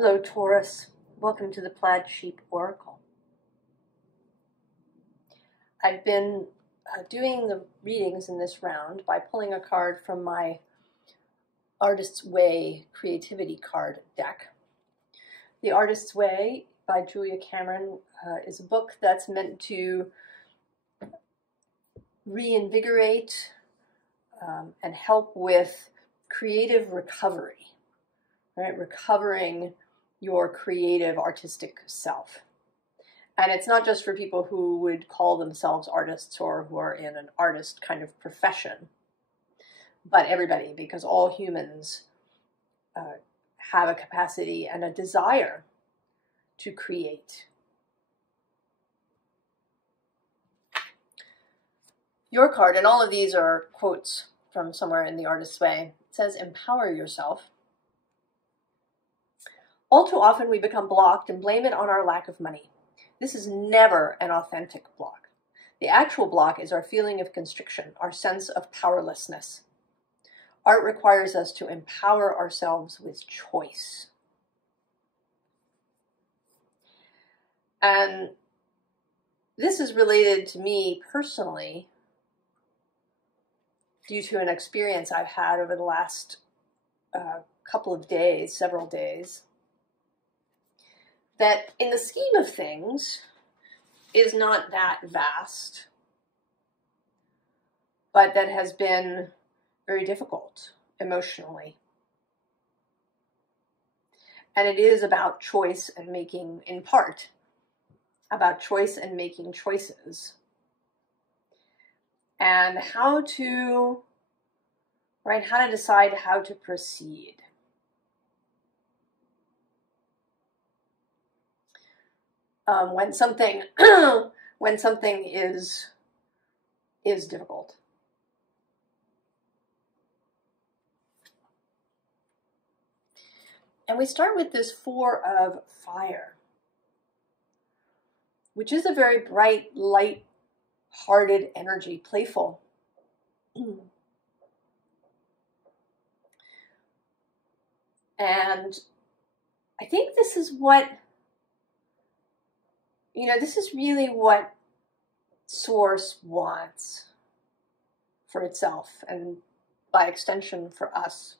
Hello, Taurus. Welcome to the Plaid Sheep Oracle. I've been doing the readings in this round by pulling a card from my Artist's Way creativity card deck. The Artist's Way by Julia Cameron is a book that's meant to reinvigorate and help with creative recovery, right? Recovering your creative artistic self. And it's not just for people who would call themselves artists or who are in an artist kind of profession, but everybody, because all humans have a capacity and a desire to create. Your card, and all of these are quotes from somewhere in the Artist's Way, it says, empower yourself. All too often we become blocked and blame it on our lack of money. This is never an authentic block. The actual block is our feeling of constriction, our sense of powerlessness. Art requires us to empower ourselves with choice. And this is related to me personally due to an experience I've had over the last couple of days, several days, that in the scheme of things is not that vast, but that has been very difficult emotionally. And it is about choice and making, in part, about choice and making choices. And how to decide how to proceed. When something is difficult. And we start with this Four of Fire, which is a very bright, light-hearted energy, playful. And I think this is what, this is really what Source wants for itself and by extension for us.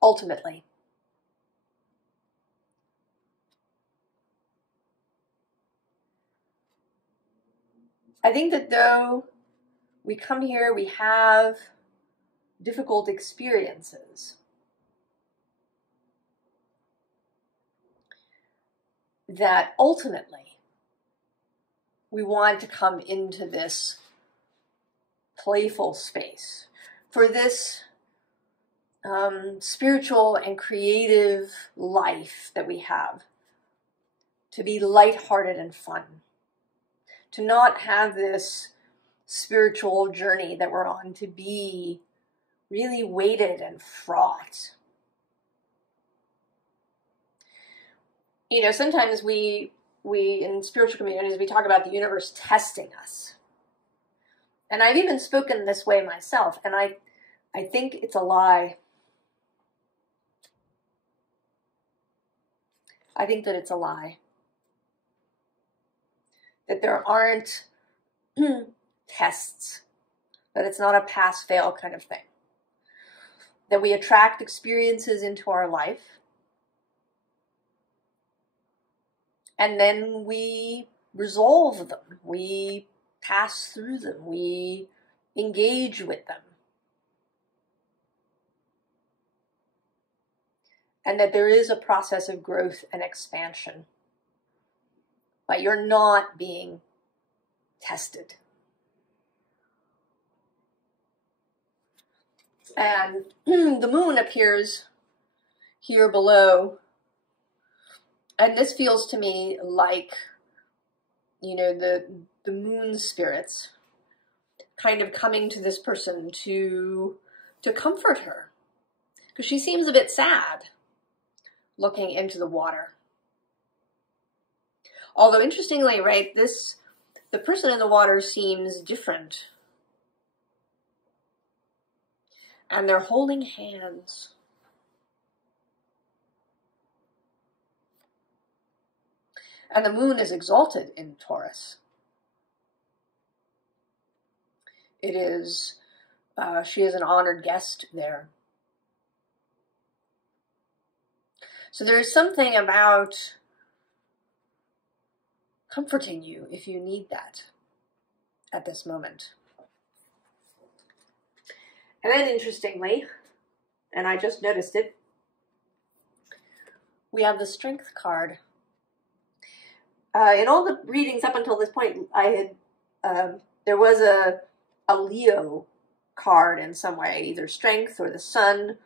Ultimately. I think that though we come here, we have difficult experiences, that ultimately we want to come into this playful space, for this spiritual and creative life that we have, to be lighthearted and fun, to not have this spiritual journey that we're on to be really weighted and fraught. Sometimes we in spiritual communities, we talk about the universe testing us. And I've even spoken this way myself, and I think it's a lie. I think that it's a lie. That there aren't tests. That it's not a pass-fail kind of thing. That we attract experiences into our life. And then we resolve them. We pass through them. We engage with them. And that there is a process of growth and expansion. But you're not being tested. And the moon appears here below. And this feels to me like, the moon spirits kind of coming to this person to comfort her. Because she seems a bit sad looking into the water. Although interestingly, right, the person in the water seems different And they're holding hands. And the moon is exalted in Taurus. It is, she is an honored guest there. So there is something about comforting you if you need that at this moment. And then interestingly, and I just noticed it, we have the Strength card. In all the readings up until this point, I had there was a Leo card in some way, either Strength or the Sun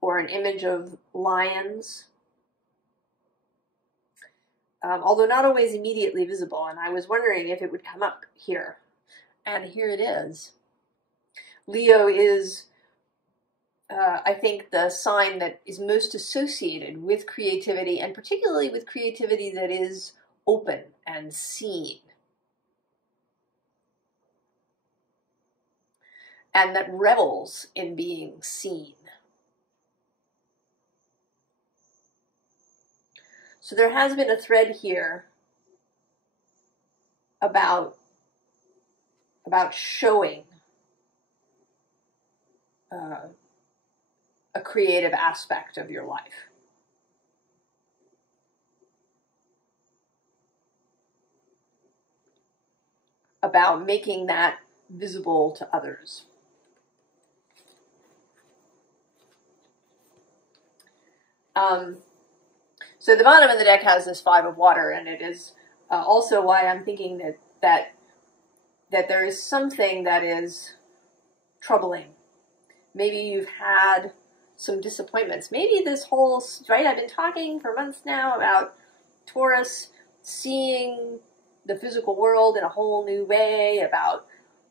or an image of lions. Although not always immediately visible, and I was wondering if it would come up here. And here it is. Leo is, I think, the sign that is most associated with creativity, and particularly with creativity that is open and seen. And that revels in being seen. So there has been a thread here about showing a creative aspect of your life. About making that visible to others. So the bottom of the deck has this 5 of water, and it is also why I'm thinking that there is something that is troubling. Maybe you've had some disappointments. Maybe this whole, right, I've been talking for months now about Taurus seeing the physical world in a whole new way, about,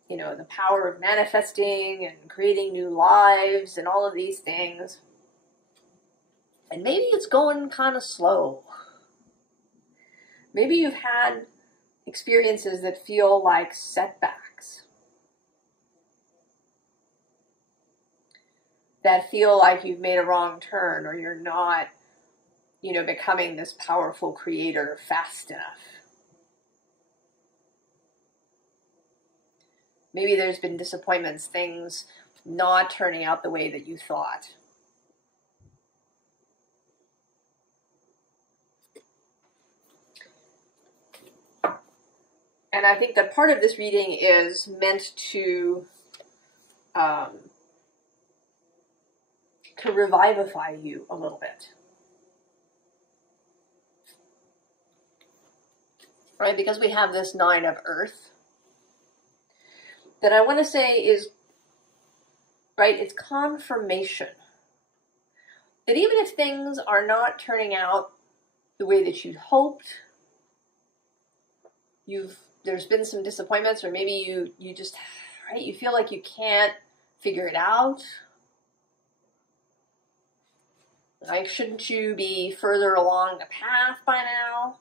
you know, the power of manifesting and creating new lives and all of these things. And maybe it's going kind of slow. Maybe you've had experiences that feel like setbacks. That feel like you've made a wrong turn, or you're not, you know, becoming this powerful creator fast enough. Maybe there's been disappointments, things not turning out the way that you thought. And I think that part of this reading is meant to revivify you a little bit. Right? Because we have this 9 of Earth that I want to say is, right, it's confirmation that even if things are not turning out the way that you'd hoped, there's been some disappointments, or maybe you just, right, you feel like you can't figure it out. Like, shouldn't you be further along the path by now?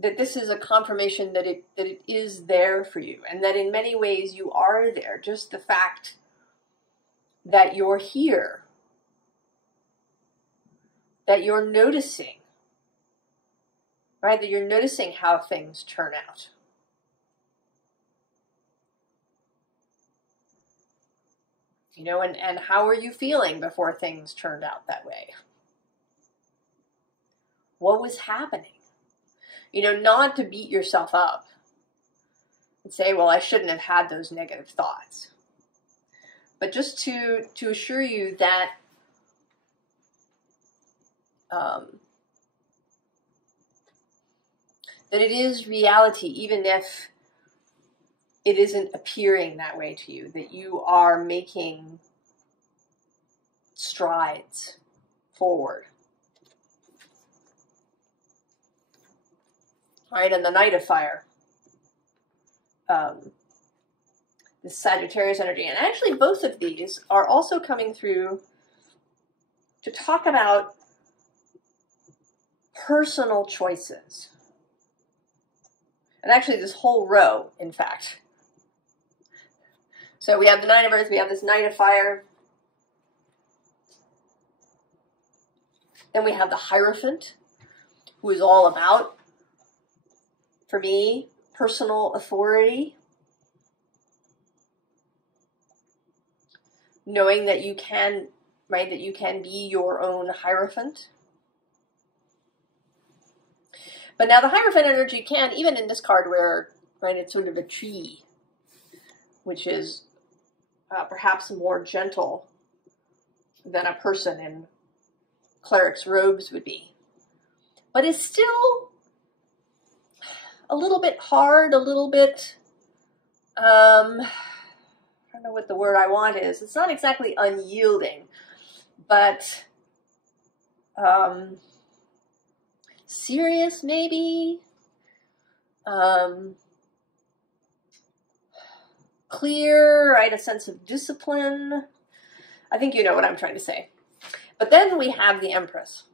That this is a confirmation that it is there for you, and that in many ways you are there. Just the fact that you're here, that you're noticing, right? That you're noticing how things turn out. You know, and how were you feeling before things turned out that way? What was happening? You know, not to beat yourself up and say, well, I shouldn't have had those negative thoughts. But just to assure you that that it is reality, even if it isn't appearing that way to you, that you are making strides forward. All right, and the Knight of Fire. This Sagittarius energy. And actually both of these are also coming through to talk about personal choices. And actually this whole row, in fact, So we have the Nine of Earth, we have this Knight of Fire. Then we have the Hierophant, who is all about, for me, personal authority. Knowing that you can, right, that you can be your own Hierophant. But now the Hierophant energy can, even in this card where, right, it's sort of a tree, which is perhaps more gentle than a person in cleric's robes would be. But it's still a little bit hard, a little bit, I don't know what the word I want is. It's not exactly unyielding, but serious maybe, clear, right? A sense of discipline. I think you know what I'm trying to say. But then we have the Empress.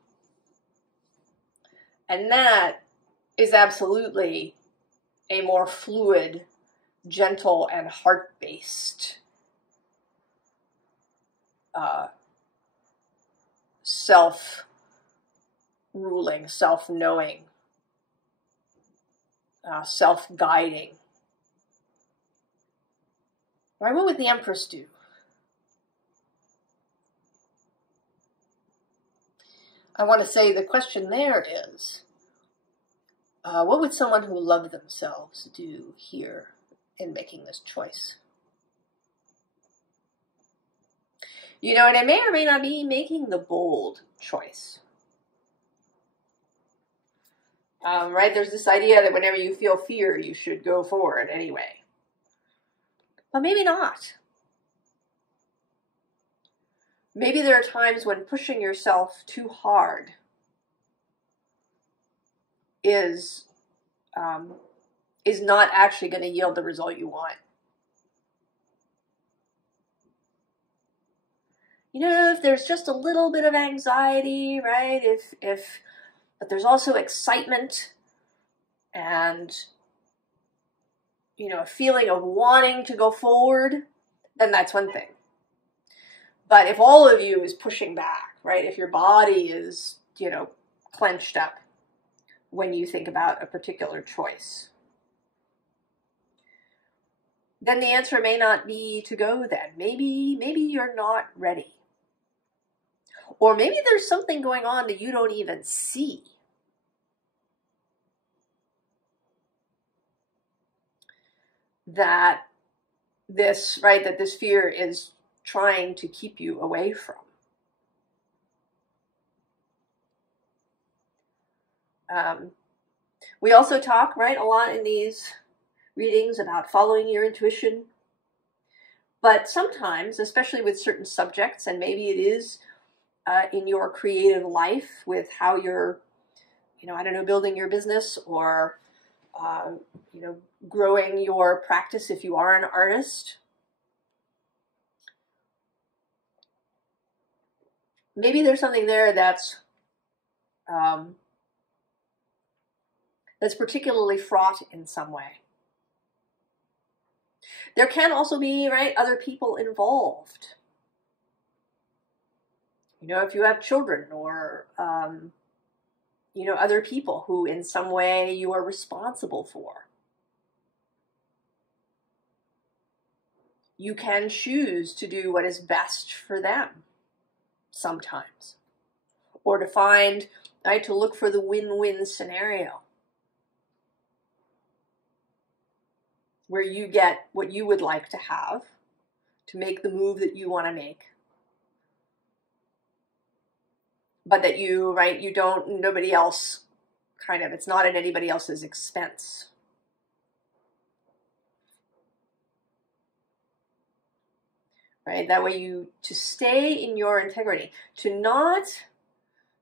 And that is absolutely a more fluid, gentle, and heart-based self-ruling, self-knowing, self-guiding. Right? What would the Empress do? I want to say the question there is, what would someone who loved themselves do here in making this choice? You know, and it may or may not be making the bold choice. Right? There's this idea that whenever you feel fear, you should go forward anyway. But maybe not. Maybe there are times when pushing yourself too hard is not actually going to yield the result you want. You know, if there's just a little bit of anxiety, right? But there's also excitement and, you know, a feeling of wanting to go forward, then that's one thing. But if all of you is pushing back, right? If your body is, you know, clenched up when you think about a particular choice, then the answer may not be to go then. Maybe you're not ready. Or maybe there's something going on that you don't even see. That this fear is trying to keep you away from. We also talk, right, a lot in these readings about following your intuition. But sometimes, especially with certain subjects, and maybe it is in your creative life with how you're, you know, I don't know, building your business or, you know, growing your practice if you are an artist. Maybe there's something there that's particularly fraught in some way. There can also be, right, other people involved. You know, if you have children or, you know, other people who in some way you are responsible for. You can choose to do what is best for them sometimes. Or to find, right, to look for the win-win scenario. Where you get what you would like to have to make the move that you want to make. But that you, right, you don't, nobody else, kind of, it's not at anybody else's expense. Right, that way to stay in your integrity, to not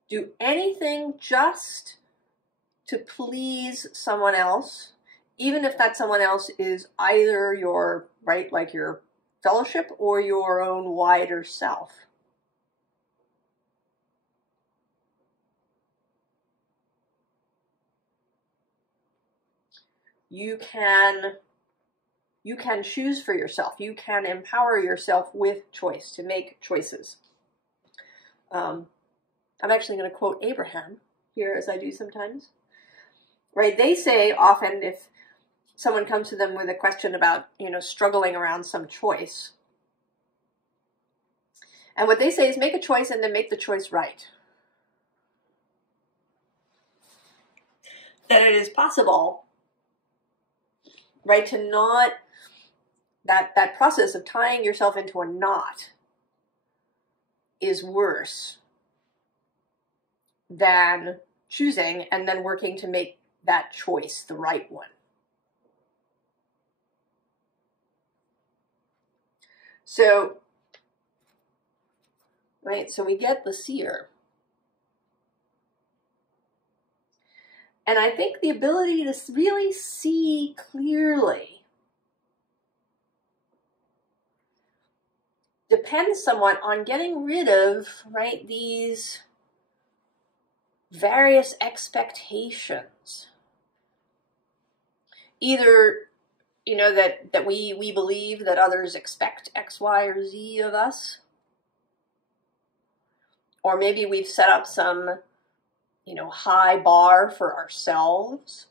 do anything just to please someone else, even if that someone else is either your, right, like your fellowship or your own wider self. You can You can choose for yourself. You can empower yourself with choice, to make choices. I'm actually going to quote Abraham here, as I do sometimes. Right? They say often, if someone comes to them with a question about, struggling around some choice, and what they say is make a choice and then make the choice right. That it is possible, right, to not, that process of tying yourself into a knot is worse than choosing and then working to make that choice the right one. So, right, so we get the seer. And I think the ability to really see clearly depends somewhat on getting rid of, right, these various expectations. Either, that we believe that others expect X, Y, or Z of us. Or maybe we've set up some, high bar for ourselves.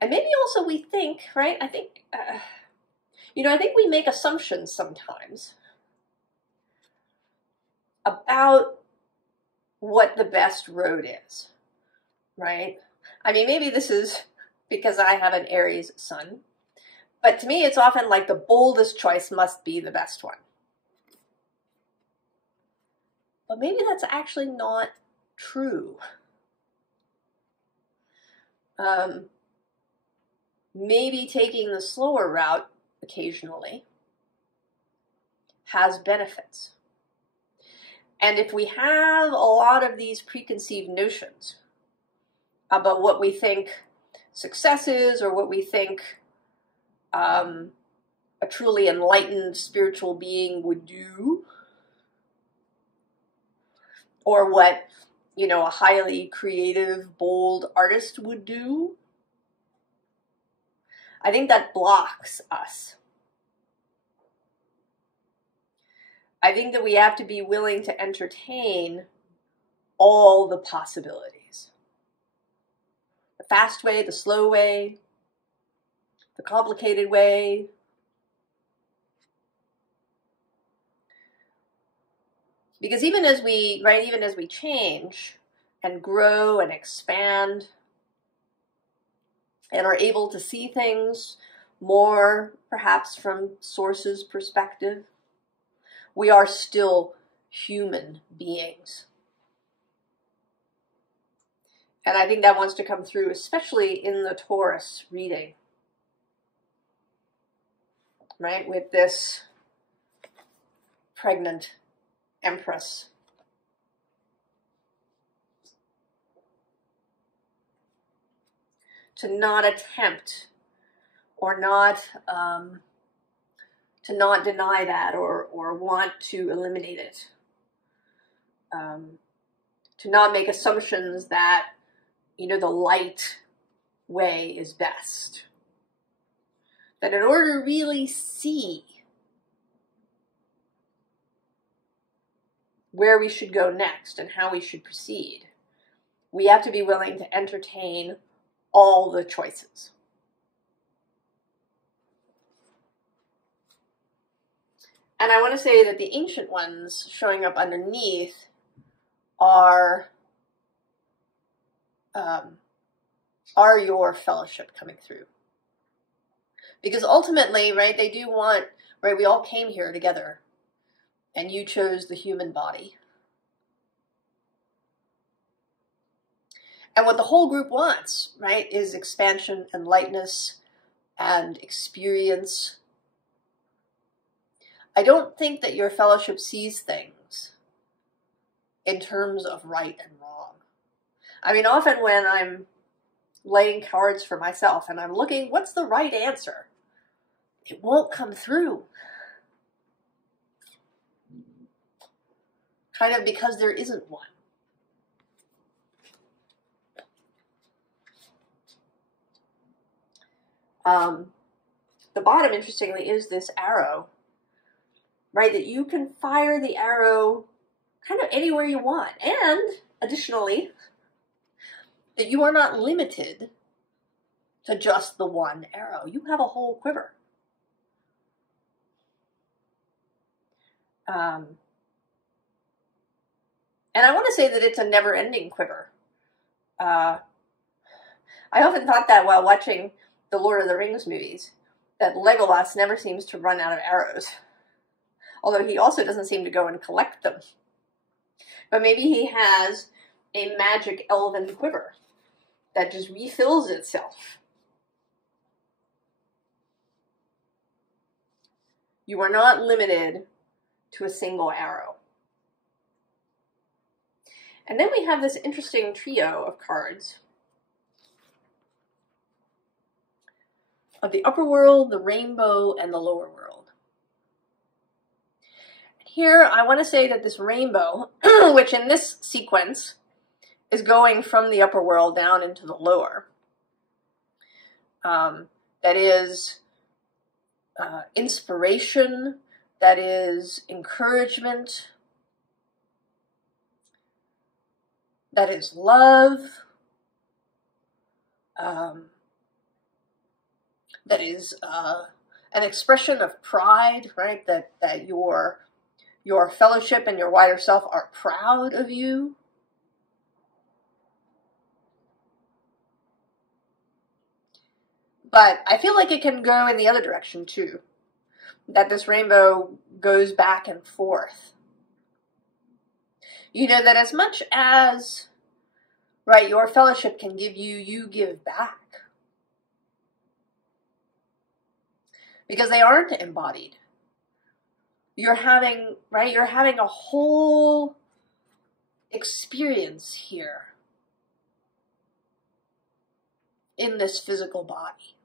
And maybe also we think, right, I think we make assumptions sometimes about what the best road is, right? I mean, maybe this is because I have an Aries sun, but to me it's often like the boldest choice must be the best one. But maybe that's actually not true. Maybe taking the slower route occasionally has benefits. And if we have a lot of these preconceived notions about what we think success is, or what we think a truly enlightened spiritual being would do, or what, a highly creative, bold artist would do, I think that blocks us. I think that we have to be willing to entertain all the possibilities. The fast way, the slow way, the complicated way. Because even as we change and grow and expand and are able to see things more perhaps from Source's perspective, we are still human beings. And I think that wants to come through, especially in the Taurus reading, right? With this pregnant Empress. To not attempt or not to not deny that or want to eliminate it. To not make assumptions that, the light way is best. That in order to really see where we should go next and how we should proceed, we have to be willing to entertain all the choices. And I want to say that the ancient ones showing up underneath are your fellowship coming through. Because ultimately, right, they do want, right, we all came here together and you chose the human body. And what the whole group wants, right, is expansion and lightness and experience. I don't think that your fellowship sees things in terms of right and wrong. I mean, often when I'm laying cards for myself and I'm looking, what's the right answer? It won't come through. Kind of because there isn't one. The bottom, interestingly, is this arrow, right? That you can fire the arrow kind of anywhere you want. And additionally, that you are not limited to just the one arrow. You have a whole quiver. And I want to say that it's a never-ending quiver. I often thought that while watching the Lord of the Rings movies, that Legolas never seems to run out of arrows. Although he also doesn't seem to go and collect them. But maybe he has a magic elven quiver that just refills itself. You are not limited to a single arrow. And then we have this interesting trio of cards of the upper world, the rainbow, and the lower world. Here, I want to say that this rainbow, which in this sequence is going from the upper world down into the lower, that is inspiration, that is encouragement, that is love, that is an expression of pride, right? That your fellowship and your wider self are proud of you. But I feel like it can go in the other direction too. That this rainbow goes back and forth. You know, that as much as, right, your fellowship can give you, you give back. Because they aren't embodied. You're having, right, you're having a whole experience here in this physical body.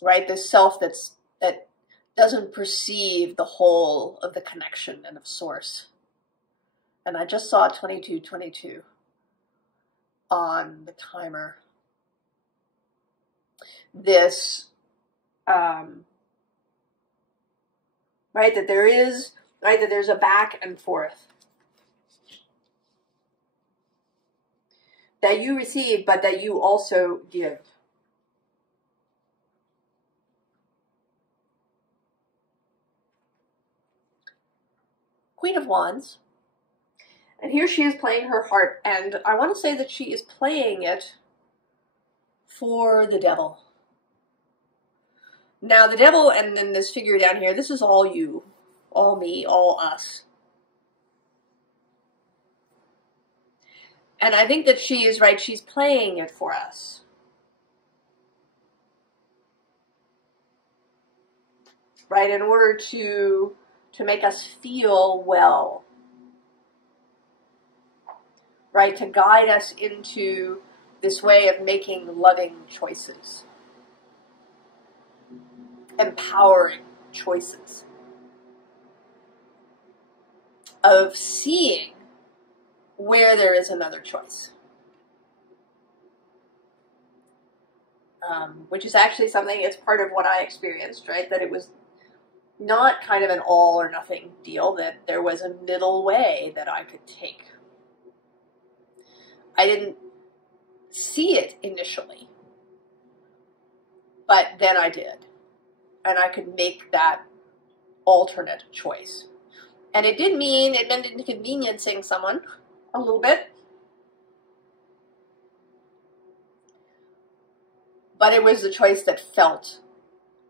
Right, this self that doesn't perceive the whole of the connection and of source. And I just saw 2222 on the timer. This, right, that there is, right, that there's a back and forth. That you receive, but that you also give. Queen of Wands. And here she is playing her heart, and I want to say that she is playing it for the devil. Now the devil, and then this figure down here, this is all you, all me, all us. And I think that she is right, she's playing it for us. Right, in order to make us feel well. Right, to guide us into this way of making loving choices. Empowering choices. Of seeing where there is another choice. Which is actually something, it's part of what I experienced, right? That it was not kind of an all or nothing deal, that there was a middle way that I could take. I didn't see it initially, but then I did. And I could make that alternate choice. And it did mean, it meant inconveniencing someone a little bit. But it was the choice that felt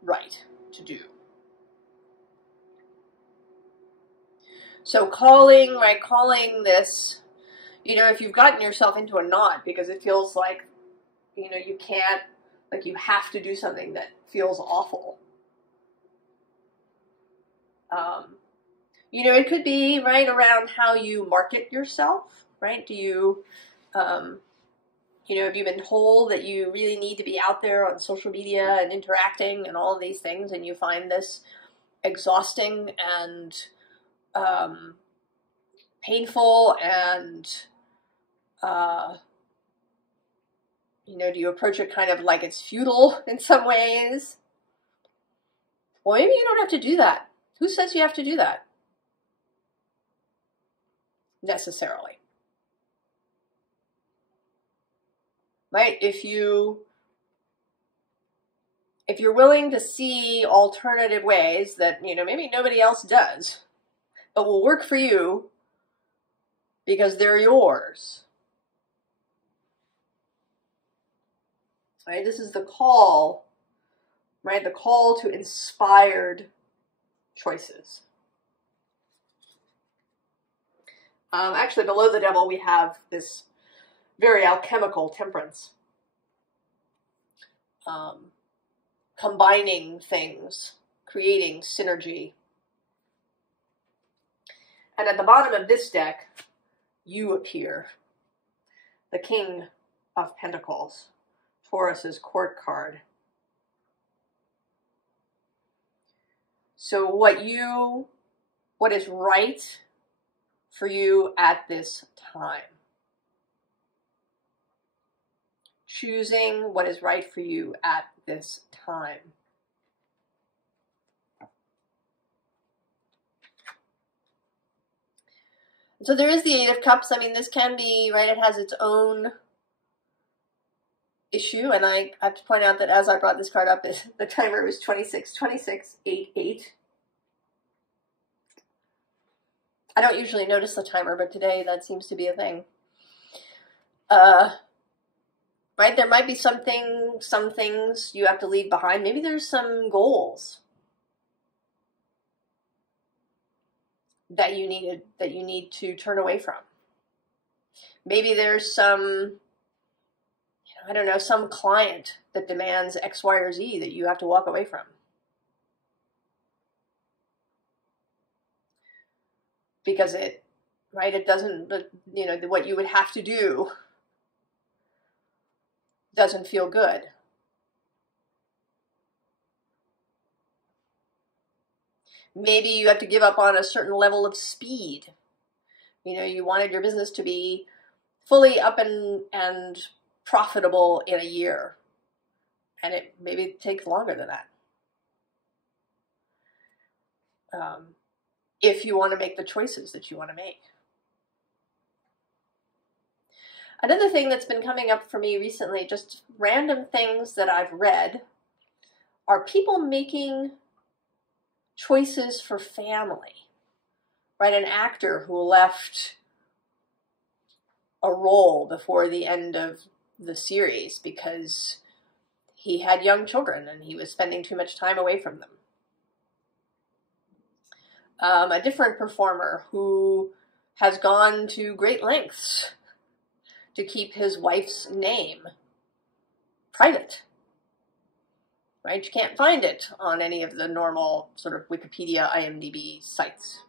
right to do. So calling, right, calling this, you know, if you've gotten yourself into a knot because it feels like, you know, you can't, like you have to do something that feels awful. You know, it could be right around how you market yourself, right? Do you, you know, have you been told that you really need to be out there on social media and interacting and all of these things, and you find this exhausting and painful and, You know, do you approach it kind of like it's futile in some ways? Well, maybe you don't have to do that. Who says you have to do that? Necessarily. Right? If you're willing to see alternative ways that, you know, maybe nobody else does, but will work for you because they're yours. Right? This is the call, right? The call to inspired choices. Actually, below the devil, we have this very alchemical temperance. Combining things, creating synergy. And at the bottom of this deck, you appear. The King of Pentacles, Taurus's court card. So what is right for you at this time. Choosing what is right for you at this time. So there is the Eight of Cups. I mean, this can be, right, it has its own issue. And I have to point out that as I brought this card up, the timer was 26, 26, 8, 8. I don't usually notice the timer, but today that seems to be a thing. Right, there might be some things you have to leave behind. Maybe there's some goals that you need to turn away from. Maybe there's some, you know, I don't know, some client that demands X, Y, or Z that you have to walk away from. Because it doesn't, you know, what you would have to do doesn't feel good. Maybe you have to give up on a certain level of speed. You know, you wanted your business to be fully up and profitable in a year. And maybe it takes longer than that. If you want to make the choices that you want to make. Another thing that's been coming up for me recently, just random things that I've read, are people making choices for family. Right? An actor who left a role before the end of the series because he had young children and he was spending too much time away from them. A different performer who has gone to great lengths to keep his wife's name private. Right? You can't find it on any of the normal sort of Wikipedia, IMDb sites.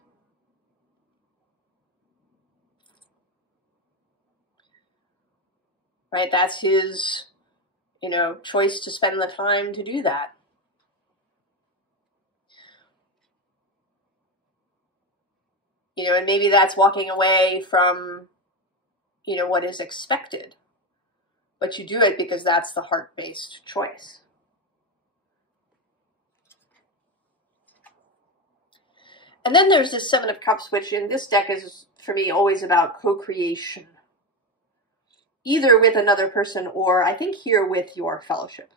Right? That's his, you know, choice to spend the time to do that. You know, and maybe that's walking away from, you know, what is expected. But you do it because that's the heart-based choice. And then there's this Seven of Cups, which in this deck is, for me, always about co-creation. Either with another person or, I think, here with your fellowship.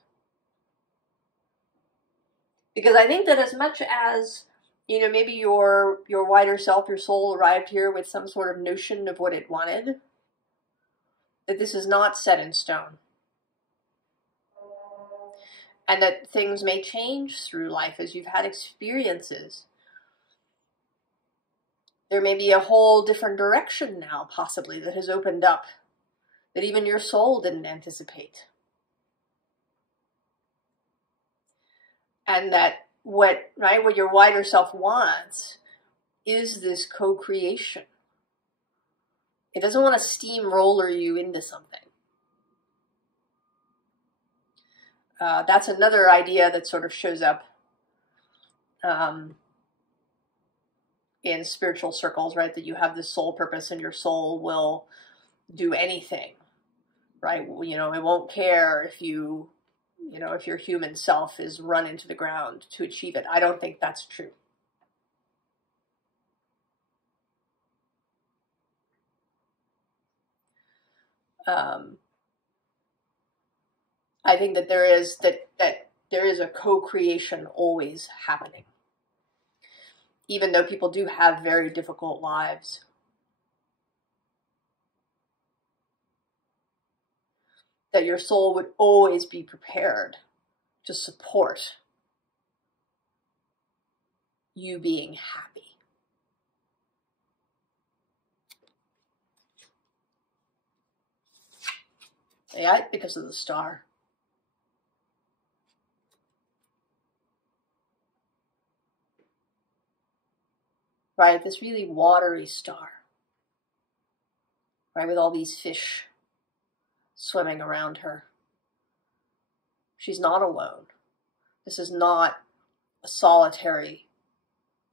Because I think that as much as, you know, maybe your wider self, your soul arrived here with some sort of notion of what it wanted, that this is not set in stone. And that things may change through life as you've had experiences. There may be a whole different direction now, possibly, that has opened up, that even your soul didn't anticipate. And that what your wider self wants is this co-creation. It doesn't want to steamroller you into something. That's another idea that sort of shows up in spiritual circles, right? That you have this soul purpose and your soul will do anything right? You know, it won't care if you know, if your human self is run into the ground to achieve it. I don't think that's true. I think that there is a co-creation always happening, even though people do have very difficult lives. That your soul would always be prepared to support you being happy. Yeah, because of the star. Right, this really watery star. Right, with all these fish swimming around her. She's not alone. This is not a solitary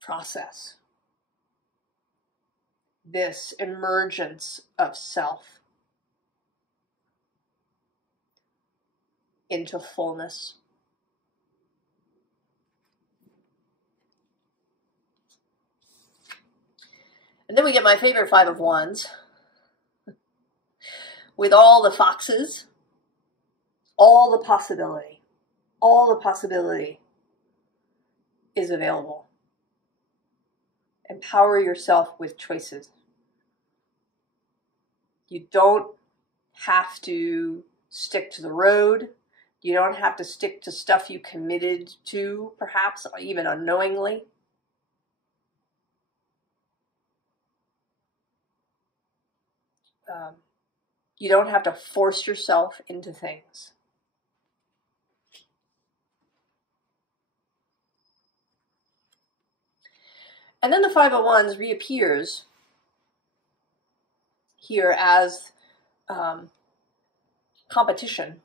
process. This emergence of self into fullness. And then we get my favorite Five of Wands. With all the foxes, all the possibility is available. Empower yourself with choices. You don't have to stick to the road. You don't have to stick to stuff you committed to, perhaps, even unknowingly. You don't have to force yourself into things. And then the Five of Wands reappears here as competition.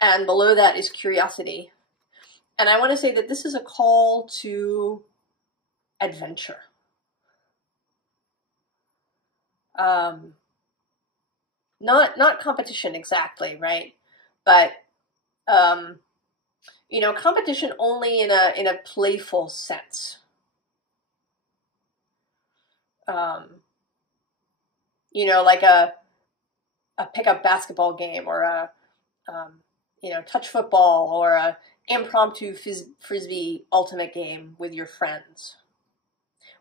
And below that is curiosity. And I want to say that this is a call to adventure. Not competition exactly, right? But you know, competition only in a playful sense. You know, like a pickup basketball game, or a you know, touch football, or a impromptu frisbee ultimate game with your friends.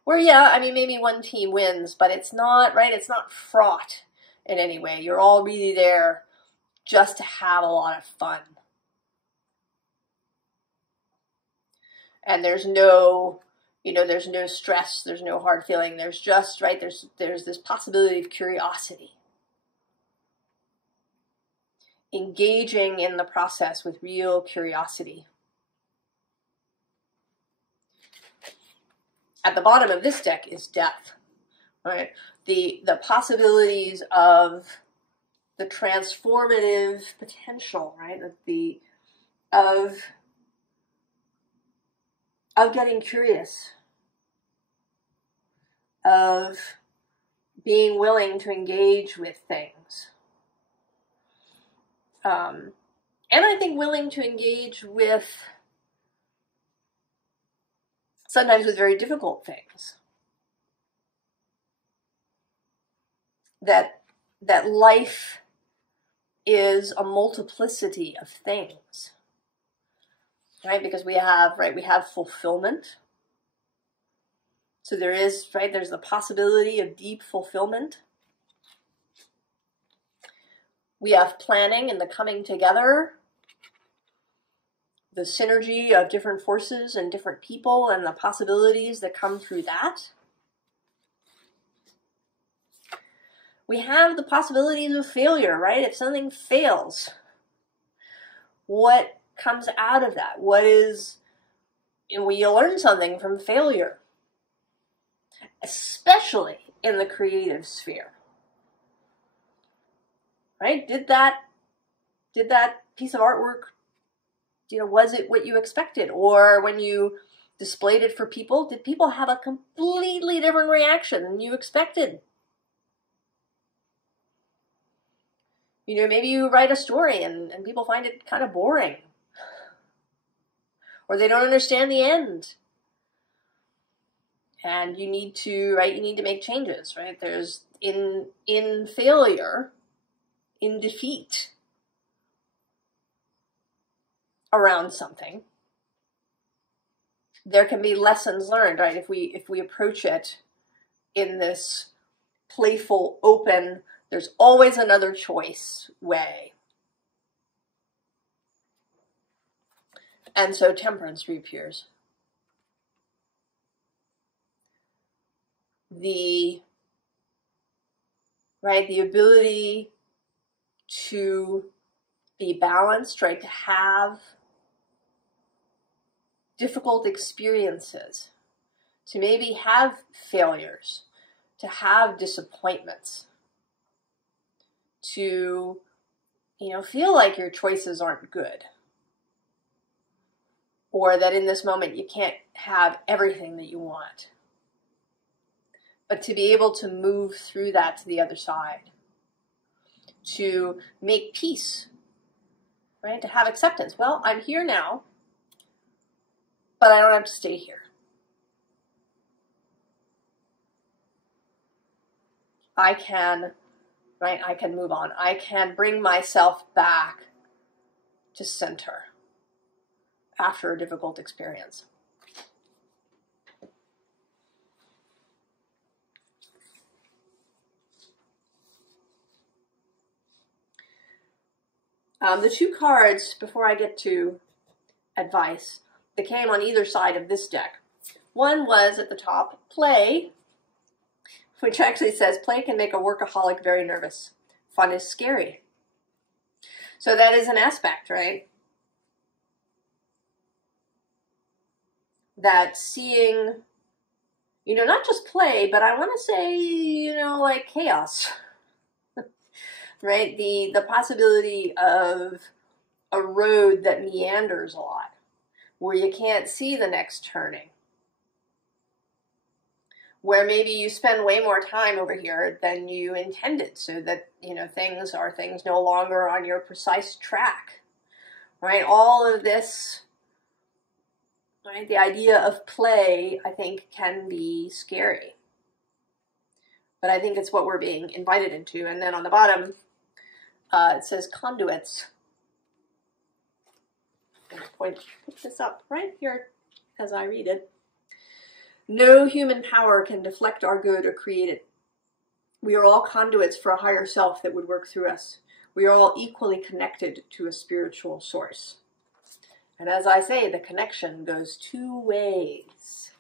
Where, yeah, I mean, maybe one team wins, but it's not, right? It's not fraught in any way. You're all really there just to have a lot of fun. And there's no, you know, there's no stress, there's no hard feeling. There's just, right, there's this possibility of curiosity. Engaging in the process with real curiosity. At the bottom of this deck is death, right? The possibilities of the transformative potential, right? Of getting curious, of being willing to engage with things. And I think willing to engage with, sometimes with very difficult things. That life is a multiplicity of things. Right? Because we have fulfillment. So there is, right, there's the possibility of deep fulfillment. We have planning and the coming together, the synergy of different forces and different people and the possibilities that come through that. We have the possibilities of failure, right? If something fails, what comes out of that? What is, we learn something from failure, especially in the creative sphere. Right? Did that piece of artwork, you know, was it what you expected? Or when you displayed it for people, did people have a completely different reaction than you expected? You know, maybe you write a story and people find it kind of boring. Or they don't understand the end. And you need to, right, you need to make changes, right? There's, in failure, in defeat around something, there can be lessons learned, right? If we approach it in this playful, open, there's always another choice way. And so temperance reappears. The ability to be balanced, right? To have difficult experiences, to maybe have failures, to have disappointments, to, you know, feel like your choices aren't good, or that in this moment you can't have everything that you want, but to be able to move through that to the other side, to make peace, right? To have acceptance. Well, I'm here now, but I don't have to stay here. I can, right? I can move on. I can bring myself back to center after a difficult experience. The two cards, before I get to advice, that came on either side of this deck. One was at the top, play, which actually says, play can make a workaholic very nervous. Fun is scary. So that is an aspect, right? That seeing, you know, not just play, but I want to say, you know, like chaos, right? The possibility of a road that meanders a lot, where you can't see the next turning, where maybe you spend way more time over here than you intended, so that, you know, things no longer on your precise track, right? All of this, right? The idea of play, I think, can be scary, but I think it's what we're being invited into. And then on the bottom, it says conduits. I'm going to put this up right here as I read it. No human power can deflect our good or create it. We are all conduits for a higher self that would work through us. We are all equally connected to a spiritual source. And as I say, the connection goes two ways.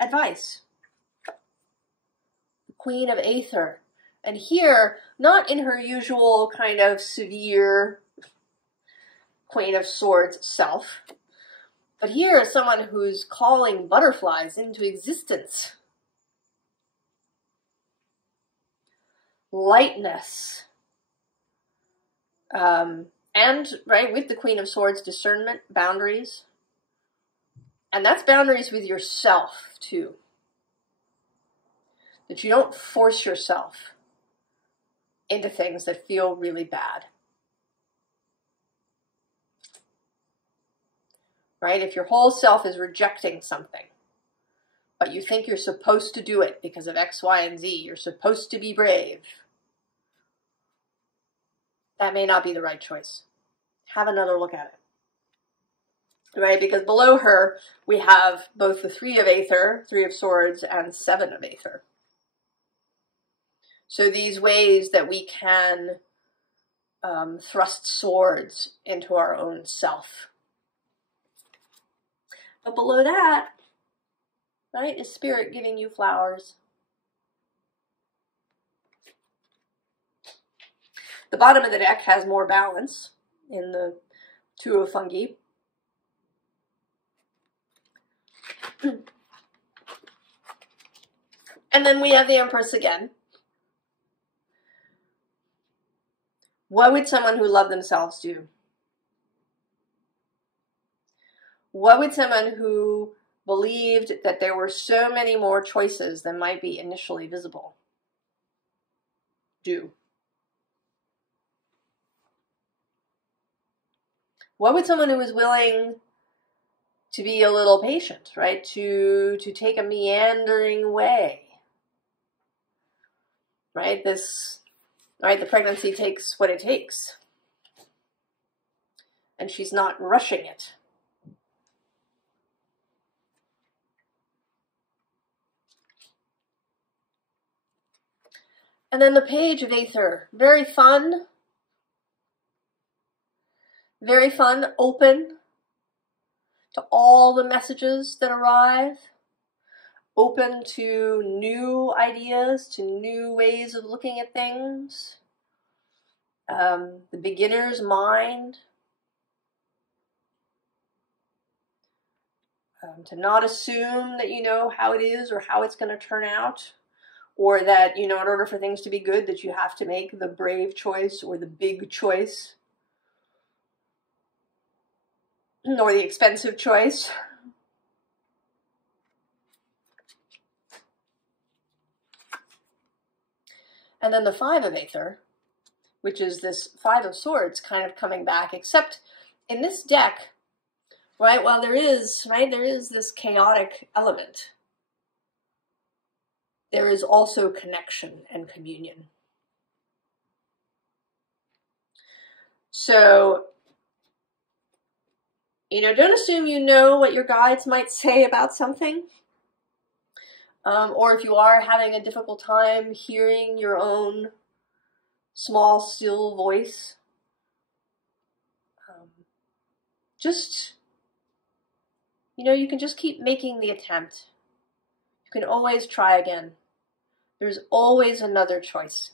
Advice. The Queen of Aether. And here, not in her usual kind of severe Queen of Swords self, but here is someone who's calling butterflies into existence. Lightness. And, right, with the Queen of Swords, discernment, boundaries. And that's boundaries with yourself, too. That you don't force yourself into things that feel really bad. Right? If your whole self is rejecting something, but you think you're supposed to do it because of X, Y, and Z, you're supposed to be brave, that may not be the right choice. Have another look at it. Right? Because below her, we have both the Three of Aether, Three of Swords, and Seven of Aether. So these ways that we can thrust swords into our own self. But below that, right, is Spirit giving you flowers. The bottom of the deck has more balance in the Two of Fungi. And then we have the Empress again. What would someone who loved themselves do? What would someone who believed that there were so many more choices than might be initially visible. What would someone who is willing to be a little patient, right? To take a meandering way, right? The pregnancy takes what it takes. And she's not rushing it. And then the Page of Aether, very fun, open to all the messages that arrive, open to new ideas, to new ways of looking at things. The beginner's mind, to not assume that you know how it is or how it's going to turn out, or that, in order for things to be good, that you have to make the brave choice or the big choice, or the expensive choice. And then the Five of Aether, which is this Five of Swords kind of coming back, except in this deck, right, while there is this chaotic element, there is also connection and communion. So, don't assume you know what your guides might say about something. Or if you are having a difficult time hearing your own small, still voice, you can just keep making the attempt. You can always try again. There's always another choice.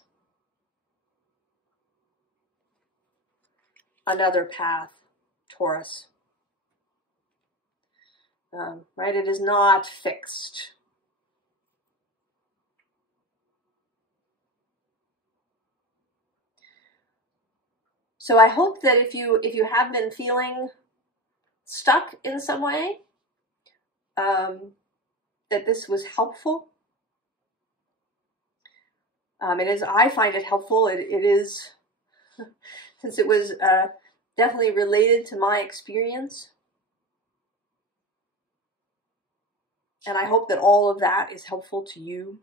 Another path, Taurus. Right? It is not fixed. So I hope that if you have been feeling stuck in some way, that this was helpful. And as I find it helpful, it is, since it was definitely related to my experience. And I hope that all of that is helpful to you.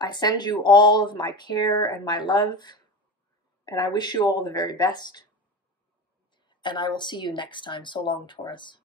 I send you all of my care and my love, and I wish you all the very best. And I will see you next time. So long, Taurus.